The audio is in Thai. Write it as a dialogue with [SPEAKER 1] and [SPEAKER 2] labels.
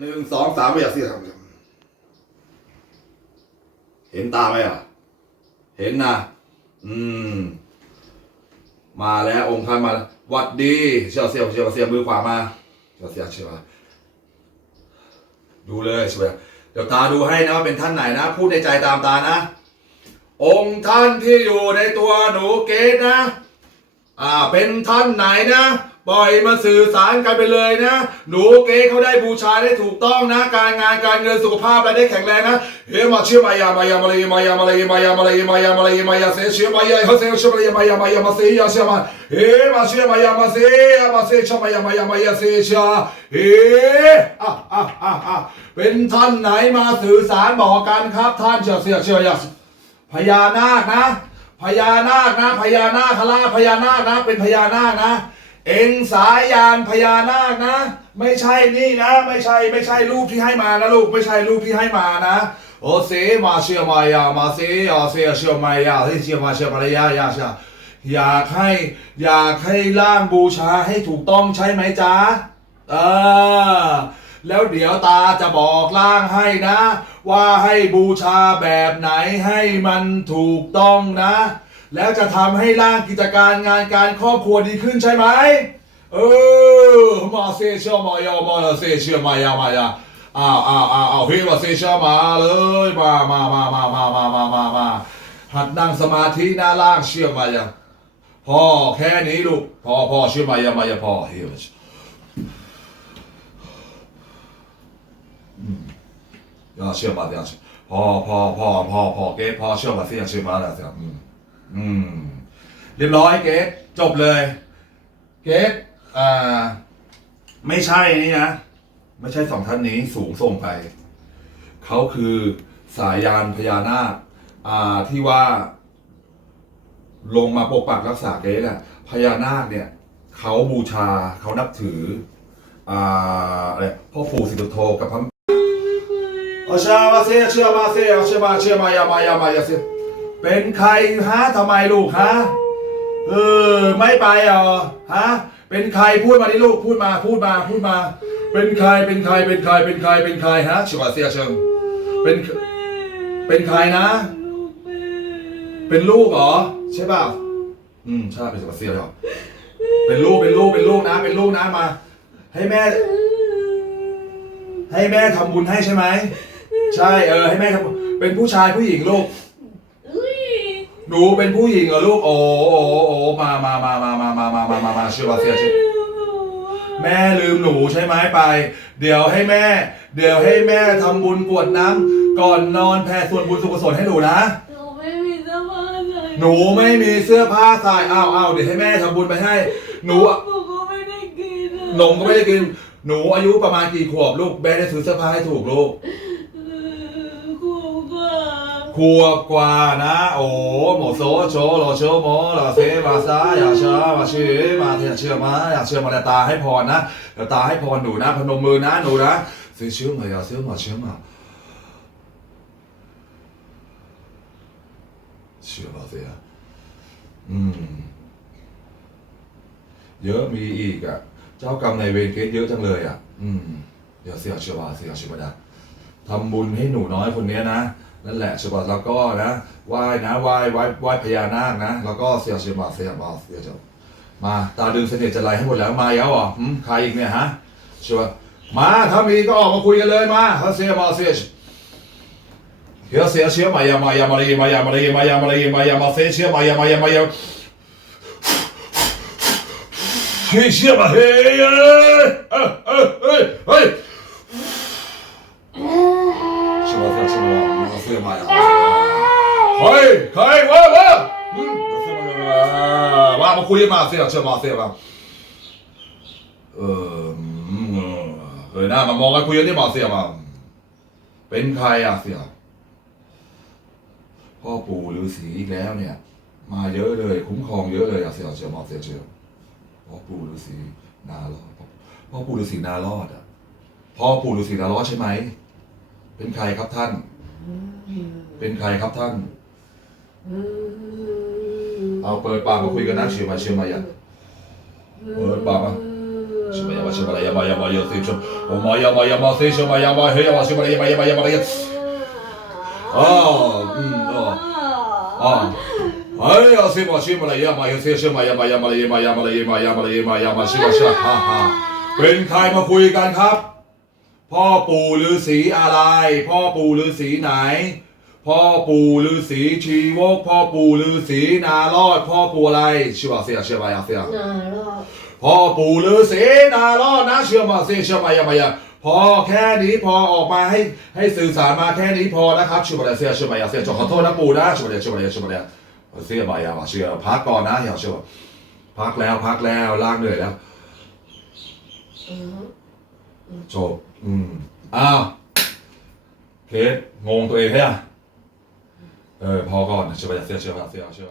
[SPEAKER 1] หนึ่งสองสามไม่อยากเสียครับเห็นตาไหมอะ เห็นนะอืม มาแล้วองค์ท่านมาวัดดีเชียวเสียวเชียวเสียวมือขวามาเชียวเสียวเชียวดูเลยช่วยเดี๋ยวตาดูให้นะว่าเป็นท่านไหนนะ พูดในใจตามตานะ องค์ท่านที่อยู่ในตัวหนูเกตนะ อ่า เป็นท่านไหนนะ ปล่อยมาสื่อสารกันไปเลยนะ หนูเก๋เขาได้บูชาได้ถูกต้องนะ การงานการเงินสุขภาพอะไรได้แข็งแรงนะเฮ้มาเชื่อมายามายามาเลยมายามาเลยมายามาเลยมายามาเลยมายาเสเชื่อมายาเขาเสเชื่อมายามายามายามาเสียเชื่อมาเฮ้มาเชื่อมายามาเสียมาเสียเชื่อมายามายามายาเสียเชื่อเฮ้อะอะอะอะเป็นท่านไหนมาสื่อสารบอกกันครับท่านเชื่อเสียเชื่อยาพญานาคนะพญานาคนะพญานาคราพญานาคนะเป็นพญานาคนะ เองสายยานพญานาคนะ ไม่ใช่นี่นะ ไม่ใช่ไม่ใช่รูปที่ให้มานะลูกไม่ใช่รูปที่ให้มานะโอเซมาเชียมายามาเซอาเซเชียมายาเซเชียมาเชียมารยายาชาอยากให้อยากให้ร่างบูชาให้ถูกต้องใช่ไหมจ๊ะเออแล้วเดี๋ยวตาจะบอกล่างให้นะ ว่าให้บูชาแบบไหนให้มันถูกต้องนะ แล้วจะทำให้ร่างกิจการงานการครอบครัวดีขึ้นใช่ไหมเออมาเซเชียมายามาเซเชียมายามายาอ้าวอ้าวอ้าวอ้าวเฮ้ยมาเซเชียมาเลยมามามามามามามามามาหัดนั่งสมาธิหน้าล่างเชื่อมายาพ่อแค่นี้ลูกพ่อพ่อเชื่อมายามายาพ่อเฮ้ย要เชื่อมาเดี๋ยวพอพ่อพ่อพ่อพ่อเกตพอเชื่อมาเสียเชื่อมาแล้วเสียอืม อืม เรียบร้อยเกตจบเลย เกตอ่า ไม่ใช่นี่นะ ไม่ใช่สองท่านนี้สูงส่งไป เขาคือสายยานพญานาคอ่าที่ว่า ลงมาปกปักรักษาเกตอะพญานาคเนี่ยเขาบูชาเขานับถือ อ่าอะไรพ่อปู่สิทธโธกับพระอาชามาเซเชื่อมาเซอาเชื่อมาเชื่อมายามายามายาเซ เป็นใครฮะทำไมลูกฮะเออไม่ไปเหรอฮะเป็นใครพูดมาดิลูกพูดมาพูดมาพูดมา เป็นใครเป็นใครเป็นใครเป็นใครเป็นใครฮะเชื่อมาเซเชื่อเป็นเป็นใครนะ เป็นลูกเหรอใช่ป่ะอืมใช่เป็นเชื่อมาเซเหรอเป็นลูกเป็นลูกเป็นลูกนะ เป็นลูกนะมา ให้แม่ ให้แม่ทำบุญให้ใช่ไหมใช่เออให้แม่ทำเป็นผู้ชายผู้หญิงลูก
[SPEAKER 2] อุ้ย
[SPEAKER 1] หนูเป็นผู้หญิงเหรอลูก โอ้โอ้โอ้มามามามามามามามามามาเชื่อว่าเสียชื่อแม่ลืมหนูใช่ไหมไป เดี๋ยวให้แม่ เดี๋ยวให้แม่ทำบุญกรวดน้ำก่อนนอนแผ่ส่วนบุญสุขสนให้หนูนะ
[SPEAKER 2] หนูไม่มีเสื้อผ้าใส่
[SPEAKER 1] หนูไม่มีเสื้อผ้าใส่อ้าวอ้าวเดี๋ยวให้แม่ทำบุญไปให้ หนูอะ
[SPEAKER 2] หนูก็ไม่ได้กินอะ
[SPEAKER 1] นมก็ไม่ได้กิน หนูอายุประมาณกี่ขวบลูกแม่ได้ซื้อเสื้อผ้าให้ถูกลูก
[SPEAKER 2] ขวบกว่า
[SPEAKER 1] นะโอ้หมอโซโชโลโชโมลาเซมาซาอย่าเชื่อมาชื่อมาเทียเชื่อมาอย่าเชื่อมาแต่ตาให้พรนะเดี๋ยวตาให้พรหนูนะพนมมือนะหนูนะเสียเชื่อมาอย่าเชื่อมาเชื่อมาเชื่อมาเสียอืมเยอะมีอีกอะ เจ้ากรรมในเวรเกสเยอะจังเลยอะ อืมเดี๋ยวเสียเชื่อมาเสียเชื่อมาดาทำบุญให้หนูน้อยคนนี้นะ นั่นแหละใช่ป่ะแล้วก็นะไหว้นะไหว้ไหว้ไหว้พญานาคนะ แล้วก็เสียเสียมาเสียมาเสียเจ้ามาตาดึงเสน่ห์จะไรให้หมดแล้วมาแล้วเหรอหืมใครอีกเนี่ยฮะใช่ป่ะมาถ้ามีก็ออกมาคุยกันเลยมาถ้าเสียมาเสียเฮียเสียเชื่อมายามายามาเลยมายามาเลยมายามาเลยมายามาเสียเชื่อมายามายามายาเฮ้ยเชื่อมาเฮ้ยเฮ้ยเฮ้ยเฮ้ย 什么什么什么？我睡嘛呀？可以可以，我我嗯，ว่ามาคุยมาเสียเชื่อมาเสียมาเออเออหน้ามามองกันคุยกันที่มาเสียมาเป็นใครอ่ะเสียพ่อปู่ฤาษีอีกแล้วเนี่ย มาเยอะเลยคุ้มครองเยอะเลยอ่ะเสียเชื่อมาเสียเชื่อพ่อปู่ฤาษีนารอดพ่อปู่ฤาษีนารอดอ่ะพ่อปู่ฤาษีนารอดใช่ไหม เป็นใครครับท่าน เป็นใครครับท่าน เอาเปิดปากมาคุยกันนะเชื่อมาเชื่อมายังเปิดปากมาเชื่อมายางมาเชื่อมายางมายังมายัเสิชมโอมายังายังมาสิมายังาเฮ้ยมาเชื่อมายางมายังายังมายังอ๋ออืมอ๋ออ๋อเฮ้ยเอาสิมาชิมาเลยมาเฮ้ยชิมาเลมาเลยมาเลยมาเลยมาเลยมาเลยมาเลยมาเลยมาชิมาชิฮ่าฮ่าเป็นใครมาคุยกันครับ พ่อปู่ฤาษีอะไร พ่อปู่ฤาษีไหน พ่อปู่ฤาษีชีวก พ่อปู่ฤาษีนารอด พ่อปู่อะไรชื่อว่าเสียชื่อว่าเสีย
[SPEAKER 2] นารอด
[SPEAKER 1] พ่อปู่ฤาษีนารอดนะเชื่อมาสิเชื่อมาอย่ามาอย่าพอแค่นี้พอออกมาให้ให้สื่อสารมาแค่นี้พอนะครับชื่อมาเสียชื่อมาอย่าเสียจขอโทษนะปู่นะชื่อมาชื่อมาชื่อมาเสียมาอย่ามาเชื่อพักก่อนนะอย่าเชื่อพักแล้วพักแล้วลากเหนื่อยแล้ว
[SPEAKER 2] อืม
[SPEAKER 1] จบ อืมอ้าวเคสงงตัวเองใช่ไหมเออพอก่อนเชื่อมาอย่าเสียชื่อมาเสียชื่อ